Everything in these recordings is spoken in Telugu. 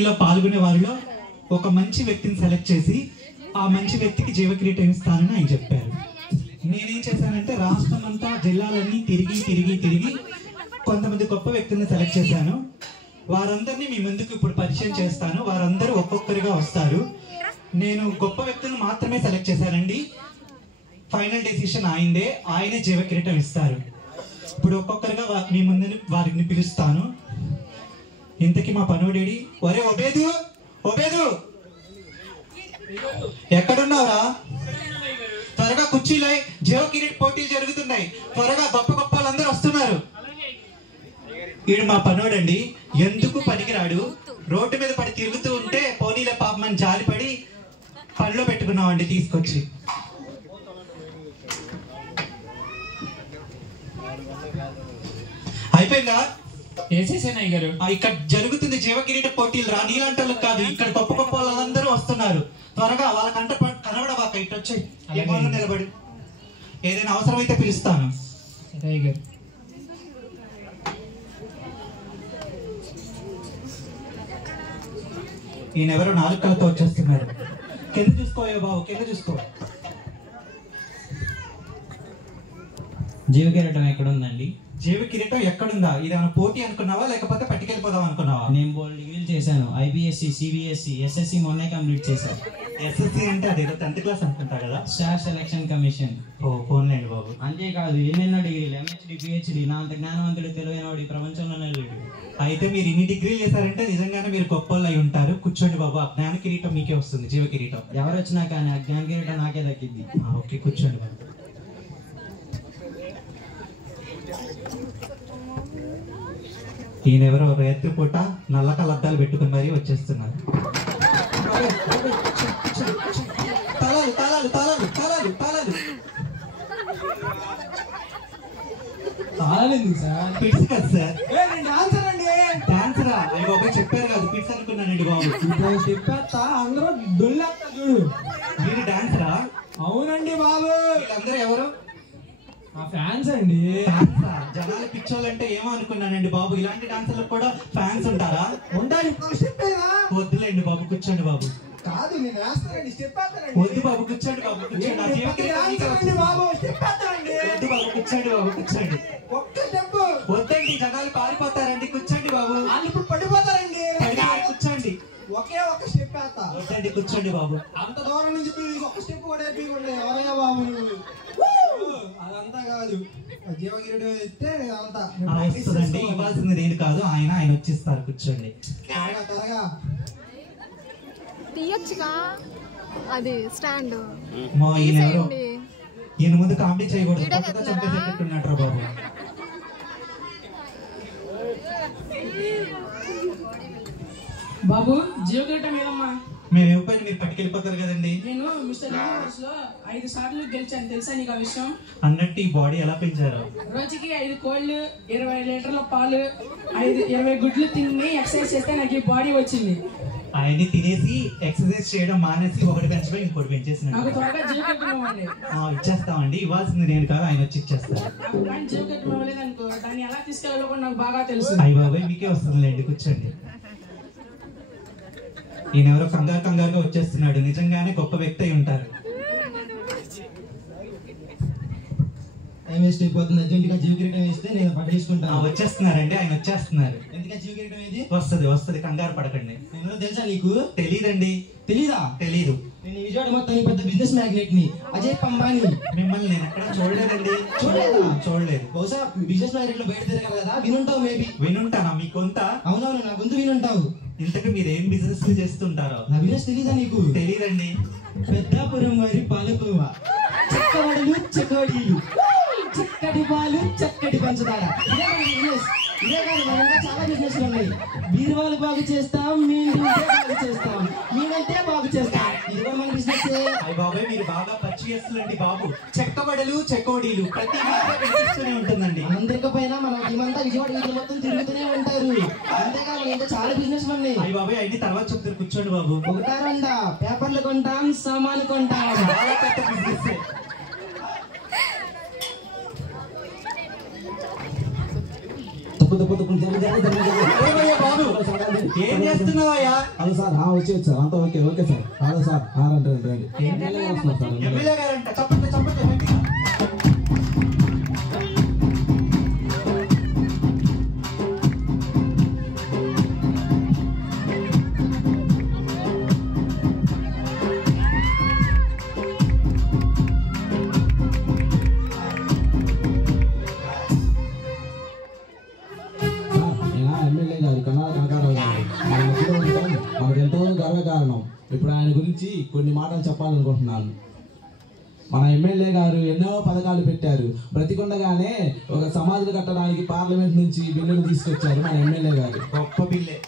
ఇలా పాల్గొనే వారిలో ఒక మంచి వ్యక్తిని సెలెక్ట్ చేసి ఆ మంచి వ్యక్తికి జీవ కిరీటం ఇస్తానని ఆయన చెప్పారు. నేనేం చేశానంటే రాష్ట్రం అంతా జిల్లాలన్నీ తిరిగి కొంతమంది గొప్ప వ్యక్తులను సెలెక్ట్ చేశాను. వారందరినీ మీ ముందుకు ఇప్పుడు పరిచయం చేస్తాను. వారందరూ ఒక్కొక్కరిగా వస్తారు. నేను గొప్ప వ్యక్తులను మాత్రమే సెలెక్ట్ చేశానండి. ఫైనల్ డెసిషన్ ఆయనదే. ఆయనే జీవ కిరీటం ఇస్తారు. ఇప్పుడు ఒక్కొక్కరిగా మీ ముందు వారిని పిలుస్తాను. ఇంతకీ మా పనుడేడి? ఒరే ఒబేదు, ఎక్కడున్నావురా? త్వరగా కుర్చీలో జీవ కిరీట్ పోటీలు జరుగుతున్నాయి. త్వరగా గొప్ప వాళ్ళందరూ వస్తున్నారు. వీడు మా పనోడండి. ఎందుకు పనికిరాడు. రోడ్డు మీద పడి తిరుగుతూ ఉంటే పోనీల పాపమని జాలిపడి పనిలో పెట్టుకున్నామండి తీసుకొచ్చి. అయిపోయిందా? ఇక్కడ జరుగుతుంది జీవ కిరీట పోటీలు రా. నీలాంటి కాదు, ఇక్కడ గొప్ప వాళ్ళందరూ వస్తున్నారు. త్వరగా వాళ్ళకంట కనబడవాక ఇటు వచ్చి నిలబడి ఏదైనా అవసరమైతే పిలుస్తాను. ఈయన ఎవరో 4 కళ్ళతో వచ్చేస్తున్నారు. కింద చూసుకోయో బాబు, కింద చూసుకో. జీవ కిరీటం ఎక్కడుందండి? జీవ కిరీటం ఎక్కడుందా? ఇదేమైనా పోటీ అనుకున్నావా లేకపోతే పట్టుకెళ్ళిపోదాం అనుకున్నావా? నేను 4 డిగ్రీలు చేశాను. IBSc, CBSc, SSC మొన్నే కంప్లీట్ చేశాను. SSC అంటే అదేదో 10th క్లాస్ అనుకుంటా కదా. Staff selection commission. ఫోన్లేండి బాబు. అంతేకాదు ఎన్నెన్నో డిగ్రీలు, MHD, PhD. నా అంత జ్ఞానవంతుడు తెలివైనవాడు ఈ ప్రపంచంలోనే లేడు. అయితే మీరు ఇన్ని డిగ్రీలు చేశారంటే నిజంగానే మీరు గొప్ప వాళ్ళు అయి ఉంటారు. కూర్చోండి బాబు. ఆ జ్ఞాన కిరీటం మీకే వస్తుంది, జీవ కిరీటం. ఎవరు వచ్చినా కానీ ఆ జ్ఞాన కిరీటం నాకే దక్కింది. ఓకే, కూర్చోండి బాబు. ఈయన ఎవరో రేత్రి పూట నల్ల కళ్ళద్దాలు పెట్టుకుని మరీ వచ్చేస్తున్నారు. పిట్స్ కదా సార్? డాన్సరా? అయ్యి బాబు చెప్పారు కదా పిట్స్ అనుకున్నానండి బాబు. చెప్పేస్తా అందరూ దొల్లేస్తా చూడు. మీరు డాన్సరా? అవునండి బాబు. వీళ్ళందరూ ఎవరు? మా ఫ్యాన్స్ అండి. జనాలు పిచ్చోళ్ళంటే ఏమో అనుకున్నానండి బాబు. ఇలాంటి డాన్సర్లకు కూడా ఫ్యాన్స్ ఉంటారా? ఉండాలి. వద్దులేండి బాబు, కూర్చోండి బాబు. కాదు నేను వేస్తానండి, స్టెప్ వేస్తానండి. వద్దు బాబు, కూర్చోండి బాబు, కూర్చోండి. వద్దు బాబు, కూర్చోండి బాబు, కూర్చోండి. ఒక్క స్టెప్ వద్దండి, జనాలు పారిపోతారండి. కూర్చోండి బాబు. వాళ్ళు ఇప్పుడు పడిపోతారండి. కూర్చోండి. ఒకే ఒక స్టెప్ వేస్తా. వద్దండి, కూర్చోండి బాబు. అంత దూరం నుంచి ఒక స్టెప్ కూడా వేయకుండా ఎవరైనా బాబు అదంతా కాదు. జీవగిరి ఇస్తే అంతా వస్తుందండి. ఇవ్వాల్సింది నేను కాదు, ఆయన వచ్చిస్తారు. కూర్చోండి. త్వరగా తీయొచ్చుగా అది స్టాండ్. ఈయన ముందు కామెడీ చేయకూడదు. చంపేసేటట్టున్నట్రా బాబు. బాబు జీవ కిరీటం ఏదమ్మా? మేము ఇవ్వకపోయినా మీరు పట్టుకెళ్ళిపోతారు కదండి. నేను మిస్టర్ యూనివర్స్ లో 5 సార్లు గెలిచాను, తెలుసా నీకు ఆ విషయం? అన్నట్టు ఈ బాడీ ఎలా పెంచారు? రోజుకి 5 కోళ్ళు, 20 లీటర్ల పాలు, 20 గుడ్లు తిని ఎక్సర్సైజ్ చేస్తే నాకు ఈ బాడీ వచ్చింది. ఆయన్ని తినేసి ఎక్సర్సైజ్ చేయడం మానేసి ఒకటి పెంచడం ఇంకోటి పెంచేసిన ఇచ్చేస్తామండి. ఇవ్వాల్సింది నేను కాదు, ఆయన వచ్చి ఇచ్చేస్తారు. దాన్ని ఎలా తీసుకెళ్ళాలో కూడా నాకు బాగా తెలుసు. అయ్యి బాబాయ్ మీకే వస్తుందిలేండి, కూర్చోండి. ఈయన ఎవరో కంగారుగా వచ్చేస్తున్నాడు. నిజంగానే గొప్ప వ్యక్తి అయి ఉంటారు. టైం వేస్ట్ అయిపోతుంది. అర్జెంట్గా జీవ కిరీటం వేస్తే నేను పట్టేసుకుంటాను. వచ్చేస్తున్నారండి, ఆయన వచ్చేస్తున్నారు. ఎందుకంటే జీవ కిరీటం ఏది? వస్తుంది, కంగారు పడకండి. నేను తెలుసా నీకు? తెలీదండి. తెలీదా? తెలీదు. నేను విజయవాడ మొత్తం పెద్ద బిజినెస్ మ్యాగ్నెట్ ని, అజయ్ అంబానీ. మిమ్మల్ని నేను ఎక్కడ చూడలేదండి. చూడలేదు. బహుశా బిజినెస్ మ్యాగ్నెట్ లో బయట తిరగదు కదా, వినుంటావు. మేబీ వినుంటానా? మీ కొంత? అవునవును, నా గొంతు వినుంటావు. ఇంతకు మీరు ఏం బిజినెస్ చేస్తుంటారో? నా బిజినెస్ తెలీదా నీకు? తెలీదండి. పెద్దాపురం వారి పాలకోవ, చక్కవడలు చకోడీలు, చక్కటి పాలు చక్కటి పంచదార. ఇదే మన బిజినెస్. ఇదే కాదు, మన ఇంకా చాలా బిజినెస్ ఉన్నాయి. బీరువాలు బాగు చేస్తాం, బాగు చేస్తాం, మీనంతే బాగు చేస్తాం. ఇదిగో మన బిజినెస్. అయ్య బాబాయ్ మీరు బాగా పచ్చిస్తులండి బాబు. చెక్కబడలు చెకోడీలు ప్రతి కనిపిస్తూనే ఉంటుందండి. అందరికపోయినా మన టీమంతా విజయవాడ వీధులు మొత్తం తిరుగుతూనే ఉంటారు. అంతేకాదు ఇంకా చాలా బిజినెస్ ఉన్నాయి. అయ్య బాబాయ్ అన్ని తర్వాత చెప్తారు, కూర్చోండి బాబు. ఒకటా రెండా? పేపర్లు కొంటాం, సామాన్లు కొంటాం. చాలా పెద్ద బిజినెస్. ఏమయ్యా బాబు ఏం చేస్తున్నావయ్యా? హలో సార్ వచ్చేది సార్ అంతా okay okay sir. Hello sir రండి ఎమ్మెల్యే గారంట చెప్పండి చెప్పండి. ఎమ్మెల్యే గారు కన్నా కనకారావు గారు మన మధ్యలో ఉండడం మనకు ఎంతో గర్వకారణం. ఇప్పుడు ఆయన గురించి కొన్ని మాటలు చెప్పాలనుకుంటున్నాను. మన ఎమ్మెల్యే గారు ఎన్నో పథకాలు పెట్టారు. బ్రతికుండగానే ఒక సమాధులు కట్టడానికి పార్లమెంట్ నుంచి బిల్లులు తీసుకొచ్చారు మన ఎమ్మెల్యే గారు. గొప్ప బిల్లే.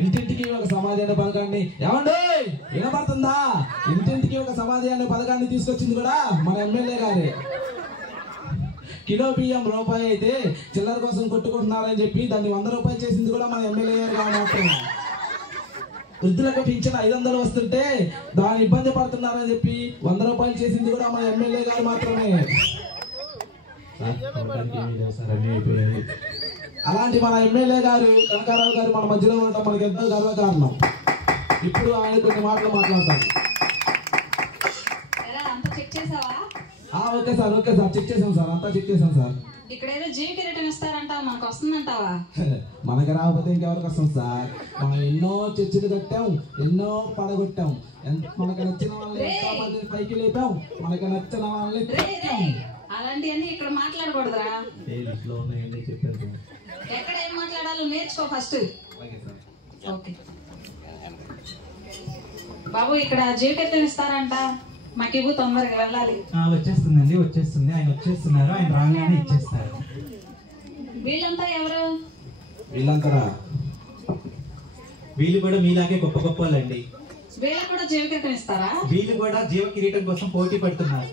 ఇంటింటికి ఒక సమాధి అనే పథకాన్ని ఏమండి వినపడుతుందా? ఇంటింటికి ఒక సమాధి అనే పథకాన్ని తీసుకొచ్చింది కూడా మన ఎమ్మెల్యే గారే. కిలో బియ్యం రూపాయి అయితే చిల్లర కోసం కొట్టుకుంటున్నారని చెప్పి దాన్ని 100 రూపాయలు చేసింది కూడా మన ఎమ్మెల్యే గారు మాత్రమే. వృద్ధులకు పింఛన్ 500 వస్తుంటే దాని ఇబ్బంది పడుతున్నారని చెప్పి 100 రూపాయలు చేసింది కూడా మన ఎమ్మెల్యే గారు మాత్రమే. అలాంటి మన ఎమ్మెల్యే గారు కనకారావు గారు మన మధ్యలో ఉండటం మనకి ఎంతో గర్వకారణం. ఇప్పుడు ఆయన కొన్ని మాటలు మాట్లాడతారు. ఓకే సార్ చెక్ చేసాం సార్, అంతా చెక్ చేసాం సార్. ఇక్కడ ఏదో జీవి కిరీటం ఇస్తారంటావా? మనకు వస్తుందంటావా? మనకి రాకపోతే ఇంకెవరికి వస్తాం సార్? మనం ఎన్నో చర్చలు కట్టాం, ఎన్నో పడగొట్టాం, మనకి నచ్చిన వాళ్ళని పైకి లేపాం, మనకి నచ్చిన వాళ్ళని అలాంటివన్నీ ఇక్కడ మాట్లాడకూడదురా. ఎక్కడ ఏం మాట్లాడాలో నేర్చుకో ఫస్ట్. ఓకే బాబు, ఇక్కడ జీవి కిరీటం ఇస్తారంట, మాకు ఇవ్వు, తొందరగా వెళ్ళాలి. వచ్చేస్తుంది ఆయన వచ్చేస్తున్నారు. ఆయన రాగానే ఇచ్చేస్తారు. వీళ్ళంతా ఎవరు? వీళ్ళు కూడా మీలాగే గొప్ప గొప్ప వాళ్ళండి. వీళ్ళకి కూడా జీవ కిరీటం ఇస్తారా? వీళ్ళు కూడా జీవ కిరీటం కోసం పోటీ పడుతున్నారు.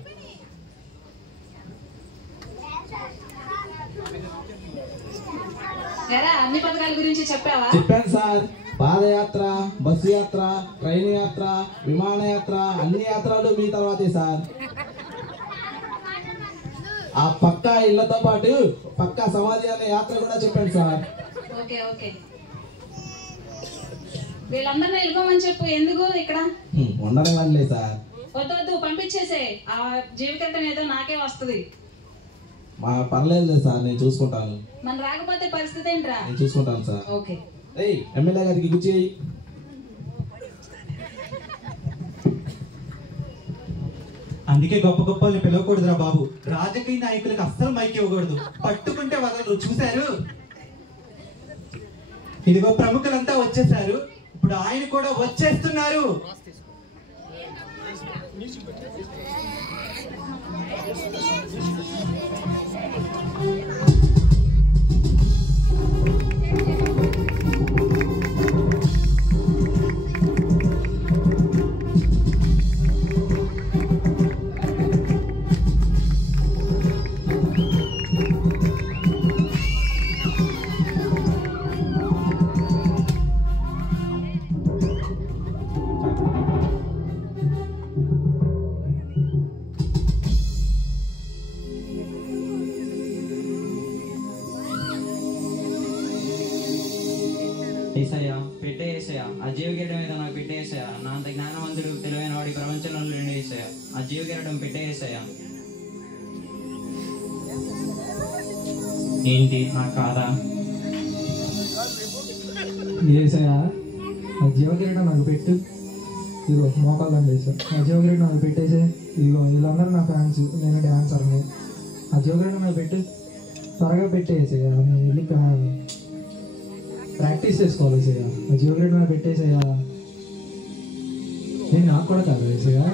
అన్ని పథకాల గురించి చెప్పావా? చెప్పాను సార్. పాదయాత్ర, బస్సు యాత్ర, ట్రైన్ యాత్ర, విమానయాత్ర, అన్ని యాత్రలు మీ తర్వాతే సార్. ఆ పక్కా ఇళ్లతో పాటు పక్కా సమాధి అనే యాత్ర కూడా చెప్పాను సార్. ఓకే ఓకే, వీళ్ళందరినీ వెళ్ళిపోమని చెప్పు. ఎందుకు ఇక్కడ ఉండనివ్వండి సార్. వద్దు పంపించేసే. ఆ జీవితం ఏదో నాకే వస్తుంది. పర్లేదు సార్, నేను చూసుకుంటాను. మన రాకపోతే పరిస్థితి ఏంట్రా? నేను చూసుకుంటాను సార్. ఓకే. ఎమ్మెల్యే గారికి గుర్చి. అందుకే గొప్ప గొప్ప వాళ్ళని పిలవకూడదురా బాబు. రాజకీయ నాయకులకు అస్సలు మైక్ ఇవ్వకూడదు. పట్టుకుంటే వదలరు. చూశారు, ఇదిగో ప్రముఖులంతా వచ్చేసారు. ఇప్పుడు ఆయన కూడా వచ్చేస్తున్నారు. ఏసయ్యా, పెట్టే ఏసయ్యా, ఆ జీవకిరీటం మీద నాకు పెట్టే ఏసయ్యా. నా అంత జ్ఞానవంతుడు తెలివైన వాడి ప్రపంచంలో లేని ఏసయ్యా, ఆ జీవకిరీటం పెట్టే ఏసయ్యా. ఏంటి నాకు కాదా? ఏసయ్యా, ఆ జీవకిరీటం నాకు పెట్టు. ఇదిగో మోకాళ్ళని వేసా. ఆ జీవకిరీటం నాకు పెట్టేసే. ఇదిగో వీళ్ళందరూ నా ఫ్యాన్స్, నేను డ్యాన్సర్ని. ఆ జీవకిరీటం నాకు పెట్టు, త్వరగా పెట్టేసయ్యా. నేను వెళ్ళి ప్రాక్టీస్ చేసుకోవాలి ఏసయ్యా. ఆ జీవకిరీటం నాకు పెట్టేసయ్యా. నేను నాకు కూడా కాదు ఏసయ్యా.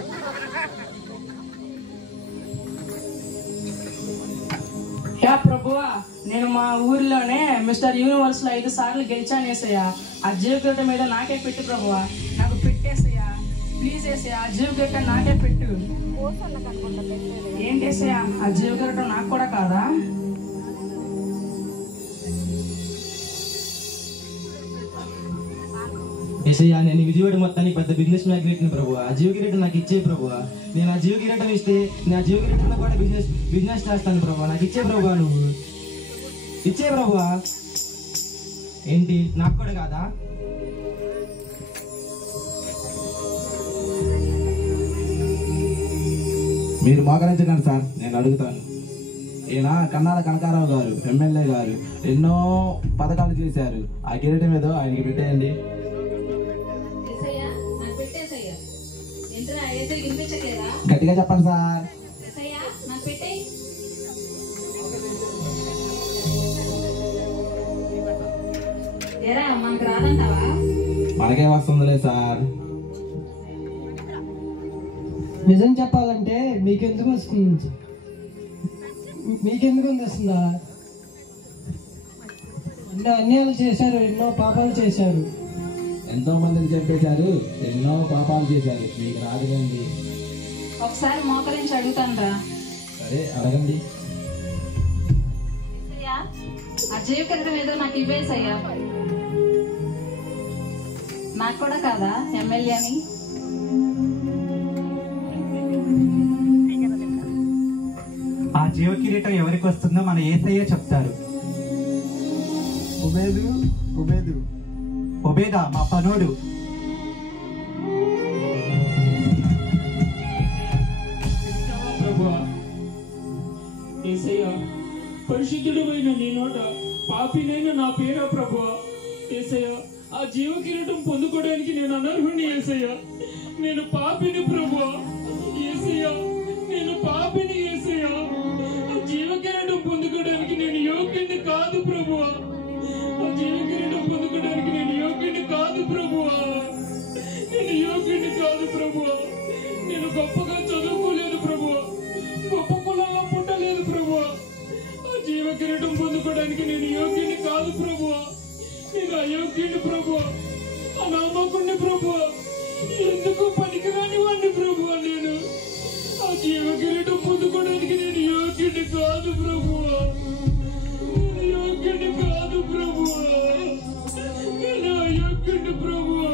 యా ప్రభువా, నేను మా ఊర్లోనే మిస్టర్ యూనివర్స్ లో 5 సార్లు గెలిచాను ఏసయ్యా. ఆ జీవకిరీటం మీద నాకే పెట్టు ప్రభువా, నాకు పెట్టేసయ్యా. ప్లీజ్ ఏసయ్యా, ఆ జీవకిరీటం నాకే పెట్టు. ఏంటి ఏసయ్యా, ఆ జీవకిరీటం నాకు కూడా కాదా? ఏసయ్యా, నేను విజయవాడ మొత్తానికి పెద్ద బిజినెస్ మ్యాగ్నెట్ని ప్రభు. ఆ జీవకిరీటం నాకు ఇచ్చే ప్రభు. నేను ఆ జీవకిరీటం ఇస్తే నేను ఆ జీవకిరీటంలో కూడా బిజినెస్ చేస్తాను ప్రభు. నాకు ఇచ్చే ప్రభు, నువ్వు ఇచ్చే ప్రభు. ఏంటి నాకు కూడా కాదా? మీరు మోకరించకండి సార్, నేను అడుగుతాను. ఈయన కన్నాల కనకారావు గారు, ఎమ్మెల్యే గారు, ఎన్నో పథకాలు చేశారు. ఆ కిరీటం ఏదో ఆయనకి పెట్టేయండి. గట్టిగా చెప్పండి సార్. మనకు రాదంటావా? మనకే వస్తుందిలే సార్. నిజం చెప్పాలంటే మీకెందుకు వస్తుంది? మీకెందుకు వస్తుందా? ఎన్నో అన్యాయాలు చేశారు, ఎన్నో పాపాలు చేశారు. ఎంతో మందిని చంపేశారు, ఎన్నో పాపాలు చేశారు. మీకు రాదులేండి. ఒకసారి మోకరించి అడుగుతాను రా. సరే అడగండి. ఆ జీవికరణం ఏదో నాకు ఇవ్వేసయ్యా. నాకు కూడా కాదా ఎమ్మెల్యే అని? ఆ జీవ కిరీటం ఎవరికి వస్తుందో మన యేసయ్య చెప్తారు. ఒబేదా మా పనోడు. పరిశుద్ధుడమైన నీ నోట పాపినైన నా పేరా ప్రభువా. యేసయ్యా, ఆ జీవ కిరీటం పొందుకోవడానికి నేను అనర్హుణ్ణి. యేసయ్యా, నేను పాపిని ప్రభువా. యేసయ్యా, నేను పాపిని. యేసయ్యా, ఆ జీవ కిరీటం పొందుకోవడానికి నేను యోగ్యుని కాదు ప్రభువా. ఆ జీవ కిరీటం పొందుకోవడానికి నేను యోగ్యుని కాదు ప్రభువా. నేను యోగ్యుని కాదు ప్రభువా. నేను గొప్పగా చదువుకోలేదు ప్రభువా. గొప్ప కులంలో పుట్టలేదు ప్రభువా. జీవ కిరీటం పొందుకోవడానికి నేను యోగ్యుని కాదు ప్రభువా. నేను అయోగ్యుని ప్రభువా, అనామకుని ప్రభువా, ఎందుకు పనికిరాని వాడిని ప్రభువా. నేను ఆ జీవ కిరీటం పొందుకోవడానికి నేను యోగ్యుని కాదు ప్రభువా. నేను యోగ్యుని కాదు ప్రభువా. నేను అయోగ్యుని ప్రభువా.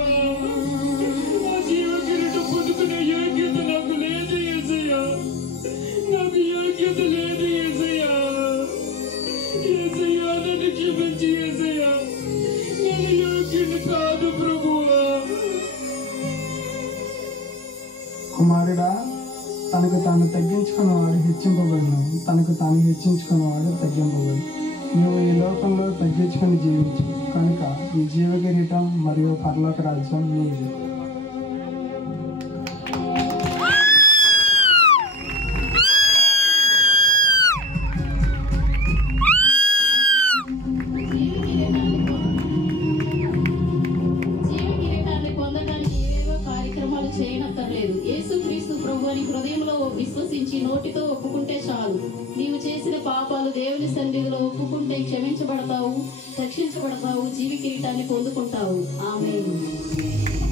ఆ జీవ కిరీటం పొందుకునే యోగ్యత నాకు లేదు యేసయ్యా. నాకు యోగ్యత లేదు యేసయ్యా. యేసయ్యా, నన్ను క్షమించి యేసయ్యా. నేను యోగ్యుని కాదు ప్రభువా. కుమారుడా, తనకు తాను తగ్గించుకున్నవాడు హెచ్చింపబడును, తనకు తాను హెచ్చించుకున్నవాడు తగ్గింపబడు. నువ్వు ఈ లోకంలో తగ్గించుకొని జీవించు, కనుక ఈ జీవ కిరీటం మరియు పరలోక రాజ్యం నీది. యేసుక్రీస్తు ప్రభువుని హృదయంలో విశ్వసించి నోటితో ఒప్పుకుంటే చాలు. నీవు చేసిన పాపాలు దేవుని సన్నిధిలో ఒప్పుకుంటే క్షమించబడతావు, రక్షించబడతావు, జీవ కిరీటాన్ని పొందుకుంటావు. ఆమేన్.